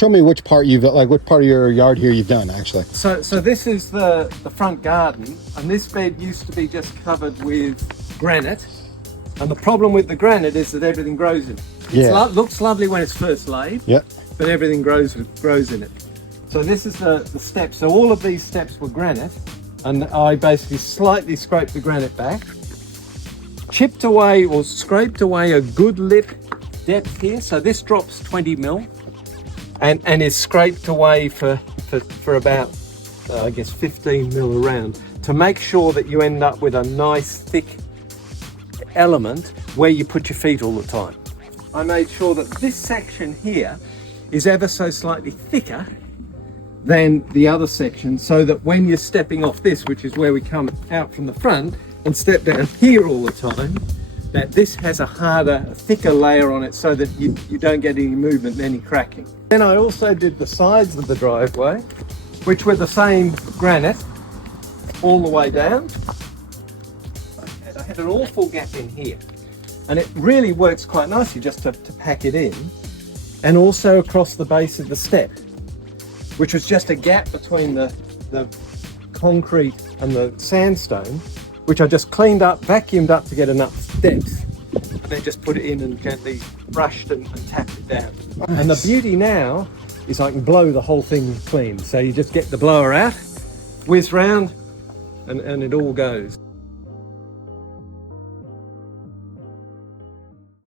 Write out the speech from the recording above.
show me which part you've, like, what part of your yard here you've done, actually. So this is the front garden, and this bed used to be just covered with granite. And the problem with the granite is that everything grows in it. Yeah. It looks lovely when it's first laid, Yep. but everything grows in it. So this is the steps. So all of these steps were granite, and I basically slightly scraped the granite back, chipped away or scraped away a good lip depth here. So this drops 20 mil and is scraped away for about, I guess, 15 mil around, to make sure that you end up with a nice thick element where you put your feet all the time. I made sure that this section here is ever so slightly thicker than the other section, so that when you're stepping off this, which is where we come out from the front and step down here all the time, that this has a harder, a thicker layer on it, so that you don't get any movement and any cracking. Then I also did the sides of the driveway, which were the same granite all the way down. I had an awful gap in here, and it really works quite nicely just to pack it in, and also across the base of the step, which was just a gap between the concrete and the sandstone, which I just cleaned up, vacuumed up to get enough depth, and then just put it in and gently brushed and tapped it down. Nice. And the beauty now is I can blow the whole thing clean. So you just get the blower out, whiz round, and it all goes.